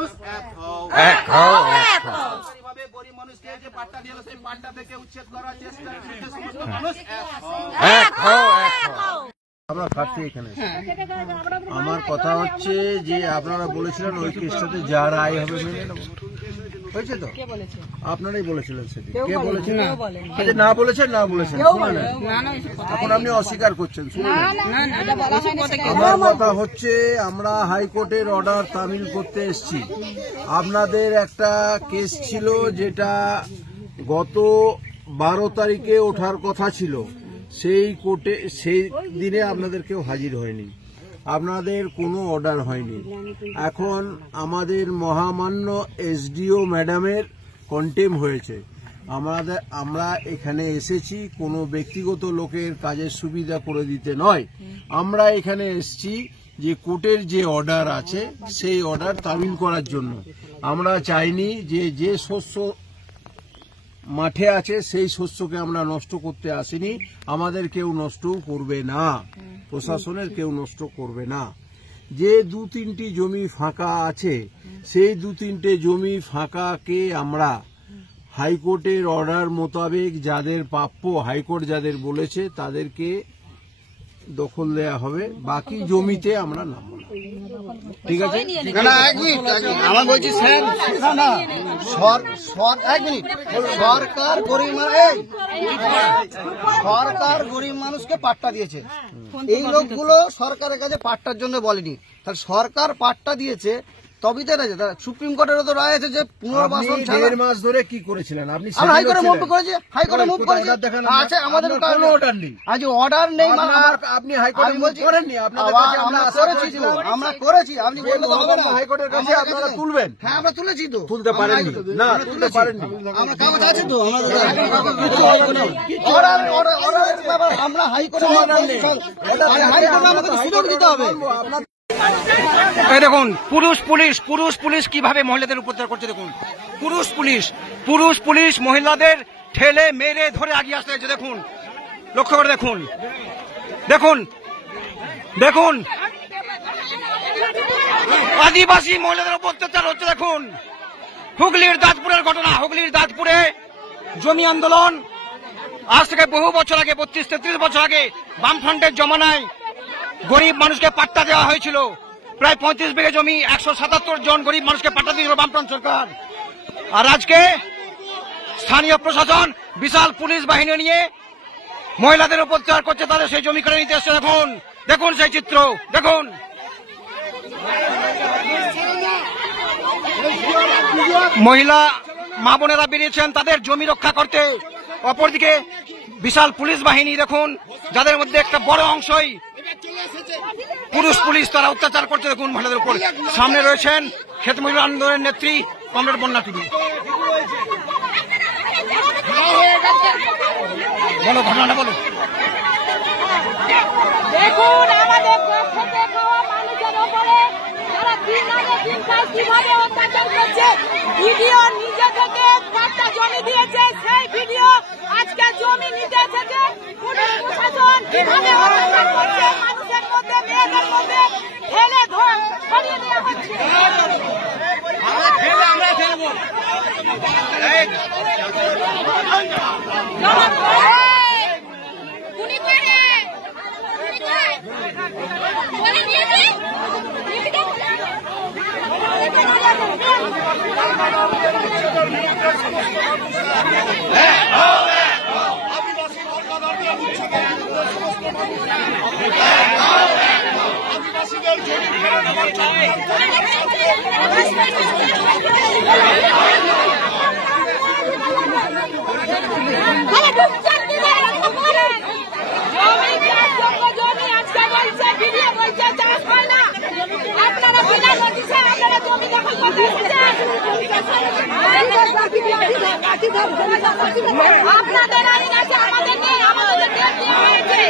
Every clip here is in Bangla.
মানুষ এক হও, এক হও, এক হও। এইভাবে গরিব মানুষকে যে পাট্টা দিল সেই পাট্টা থেকে উচ্ছেদ করার চেষ্টার বিরুদ্ধে সমস্ত মানুষ এক হও, এক হও, এক হও। আমরা খাচ্ছি এখানে। আমার কথা হচ্ছে যে আপনারা বলেছিলেন ওই কেসটাতে যা রায় হবে মেনে নেব, হয়েছে তো? আপনারাই বলেছিলেন সেদিন। কে বলেছেন? আচ্ছা, না বলেছেন, না বলেছেন শুনে নেন। এখন আপনি অস্বীকার করছেন, শুনে নেন। আমার কথা হচ্ছে আমরা হাইকোর্টের অর্ডার তামিল করতে এসেছি। আপনাদের একটা কেস ছিল যেটা গত 12 তারিখে ওঠার কথা ছিল, সেই কোর্টে সেই দিনে আপনাদের কেউ হাজির হয়নি, আপনাদের কোনো অর্ডার হয়নি। এখন আমাদের মহামান্য এসডিও ম্যাডামের কন্টেম হয়েছে। আমরা এখানে এসেছি কোনো ব্যক্তিগত লোকের কাজের সুবিধা করে দিতে নয়, আমরা এখানে এসেছি যে কোর্টের যে অর্ডার আছে সেই অর্ডার তামিল করার জন্য। আমরা চাইনি যে যে শস্য মাঠে আছে সেই শস্যকে আমরা নষ্ট করতে আসিনি, আমাদের কেউ নষ্ট করবে না, প্রশাসনের কেউ নষ্ট করবে না। যে 2-3টি জমি ফাঁকা আছে সেই 2-3টে জমি ফাঁকাকে আমরা হাইকোর্টের অর্ডার মোতাবেক যাদের প্রাপ্য হাইকোর্ট যাদের বলেছে তাদেরকে দখল দেয়া হবে, বাকি জমিতে আমরা নামবো না। ঠিক আছে? আমার বলছি স্যার, এক মিনিট, সরকার গরিব মানুষকে পাট্টা দিয়েছে, এই লোকগুলো সরকারের কাছে পাট্টার জন্য বলেনি, তাহলে সরকার পাট্টা দিয়েছে তবে তো সুপ্রিম কোর্টের তো রায় আছে যে পুনর্বাসন 1.5 মাস ধরে কি করেছিলেন আপনি? হাইকোর্টে মুভ করেছি, হাইকোর্টে মুভ করেছি, আছে আমাদের কোনো অর্ডার নেই, আজ অর্ডার নেই, আপনি হাইকোর্টে মুভ করেননি? আপনাদের কাছে আমরা করেছি, আপনি বললে হবে না, হাইকোর্টের কাছে আপনারা তুলবেন? হ্যাঁ আমরা তুলেছি তো, তুলতে পারেননি? না তুলতে পারেননি, আমরা কাগজ আছে তো আমাদের, অর্ডার আমরা হাইকোর্টে অর্ডার নেই, হাইকোর্টে আমাদের সুযোগ দিতে হবে। এই দেখুন পুরুষ পুলিশ কিভাবে মহিলাদের উপদ্রব করছে দেখুন। পুরুষ পুলিশ মহিলাদের ঠেলে মেরে ধরে আগিয়ে আসতে হয়েছে। দেখুন, লক্ষ্য করে দেখুন, দেখুন দেখুন আদিবাসী মহিলাদের উপর অত্যাচার হচ্ছে। দেখুন হুগলির দাঁতপুরের ঘটনা, হুগলির দাঁতপুরে জমি আন্দোলন আজ থেকে বহু বছর আগে, 32-33 বছর আগে বামফ্রন্টের জমানায় গরিব মানুষকে পাট্টা দেওয়া হয়েছিল। প্রায় 35 বিঘা জমি 177 জন গরিব মানুষকে পাট্টা দিয়েছিল বামফ্রন্ট সরকার। আর আজকে স্থানীয় প্রশাসন বিশাল পুলিশ বাহিনী নিয়ে মহিলাদের উপর অত্যাচার করছে, তাদের সেই জমি করে নিতে এসছে। দেখুন দেখুন সেই চিত্র দেখুন। মহিলা মা বোনেরা বেরিয়েছেন তাদের জমি রক্ষা করতে, অপরদিকে বিশাল পুলিশ বাহিনী দেখুন, যাদের মধ্যে একটা বড় অংশই পুলিশ, তারা অত্যাচার করছে দেখুন মহিলাদের উপর। সামনে রয়েছেন ক্ষেত মহিলা আন্দোলনের নেত্রী কমরেড বন্যা টুডু। বলো ঘটনাটা বলো। দেখুন আমাদের খেতে খাওয়া মানুষের উপরে যারা দিন আগে দিন কাজ কিভাবে অত্যাচার করছে, ভিডিও নিজে থেকে পাট্টা জমি দিয়েছে, সেই ভিডিও আজকে জমি নিতে এসেছে। পুলিশ প্রশাসন কিভাবে অত্যাচার করছে মানুষের মধ্যে, মেয়েদের মধ্যে ঠেলে ধরিয়ে দেওয়া হচ্ছে। আপনাদের আইন আছে, আমাদের নেই, আমাদের হয়েছে।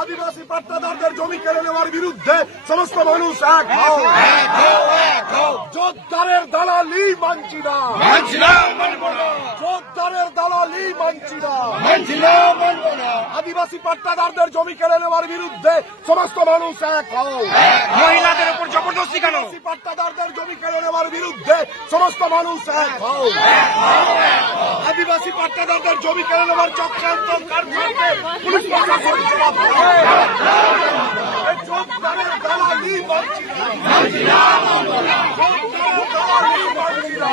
আদিবাসী পাট্টাদারদের জমি কেড়ে নেওয়ার বিরুদ্ধে সমস্ত মানুষ এক হও, যোদ্ধারের দালালি মানছি না, যোদ্ধার মানছি না। আদিবাসী পাট্টাদারদের জমি কেড়ে নেওয়ার বিরুদ্ধে সমস্ত মানুষ এক হও। মহিলাদের উপর জবরদস্তি কেন? আদিবাসী পাট্টাদারদের জমি কেড়ে নেওয়ার বিরুদ্ধে সমস্ত মানুষ এক হও। আদিবাসী পাট্টাদারদের জমি কেড়ে নেওয়ার চক্রান্ত কারখানাকে পুলিশ প্রশাসন জবাব দেবে। এই চোখদারের দালালি মানছি না। চোখদারের দালালি মানছি না।